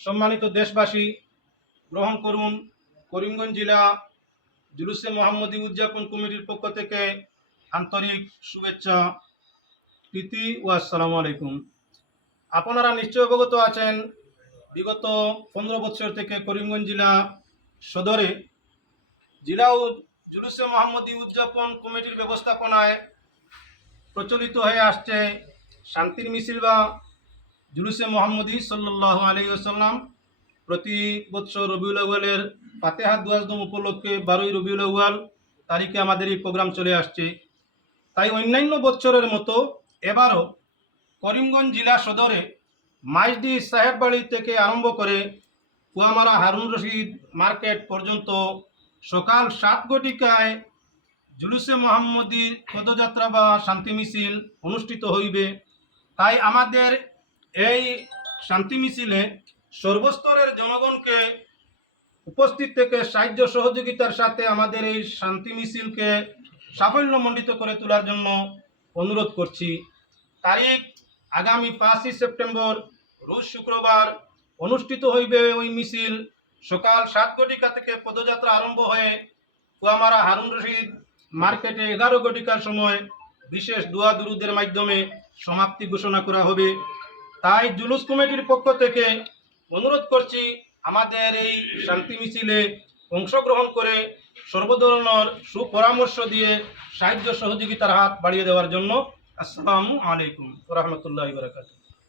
সম্মানিত দেশবাসী, গ্রহণ করুন করিমগঞ্জ জেলা জুলুসে মোহাম্মদী উদযাপন কমিটির পক্ষ থেকে আন্তরিক শুভেচ্ছা, প্রীতি ও আসসালামু আলাইকুম। আপনারা নিশ্চয় অবগত আছেন, বিগত 15 বছর থেকে করিমগঞ্জ জেলা সদরে জেলা ও জুলুসে মোহাম্মদী উদযাপন কমিটির ব্যবস্থাপনায় প্রচলিত হয়ে আসছে শান্তির মিছিল বা জুলুসে মোহাম্মদী সাল্লাল্লাহু আলাইহি ওয়াসাল্লাম। প্রতি বছর রবিউল আউয়ালের ফাতেহা দুয়াজদম উপলক্ষে 12ই রবিউল আউয়াল তারিখে আমাদের এই প্রোগ্রাম চলে আসছে। তাই অন্যান্য বছরের মতো এবারও করিমগঞ্জ জেলা সদরে মাইজডি সাহেব বাড়ি থেকে আরম্ভ করে কুয়ামারা হারুন রশিদ মার্কেট পর্যন্ত সকাল 7 ঘটিকায় জুলুসে মোহাম্মদীর পদযাত্রা বা শান্তি মিছিল অনুষ্ঠিত হইবে। তাই আমাদের এই শান্তি মিছিলে সর্বস্তরের জনগণকে উপস্থিত থেকে সাহায্য সহযোগিতার সাথে আমাদের এই শান্তি মিছিলকে সাফল্যমণ্ডিত করে তোলার জন্য অনুরোধ করছি। তারিখ আগামী 5ই সেপ্টেম্বর রোজ শুক্রবার অনুষ্ঠিত হইবে। ওই মিছিল সকাল 7 ঘটিকা থেকে পদযাত্রা আরম্ভ হয়ে কুয়ামারা হারুন রশিদ মার্কেটে 11 ঘটিকার সময় বিশেষ দোয়া দুরুদের মাধ্যমে সমাপ্তি ঘোষণা করা হবে। তাই জুলুস কমিটির পক্ষ থেকে অনুরোধ করছি, আমাদের এই শান্তি মিছিলে অংশগ্রহণ করে সর্বধরনের সুপরামর্শ দিয়ে সাহায্য সহযোগিতার হাত বাড়িয়ে দেওয়ার জন্য। আসসালামু আলাইকুম ওয়া রাহমাতুল্লাহি ওয়া বারাকাতুহু।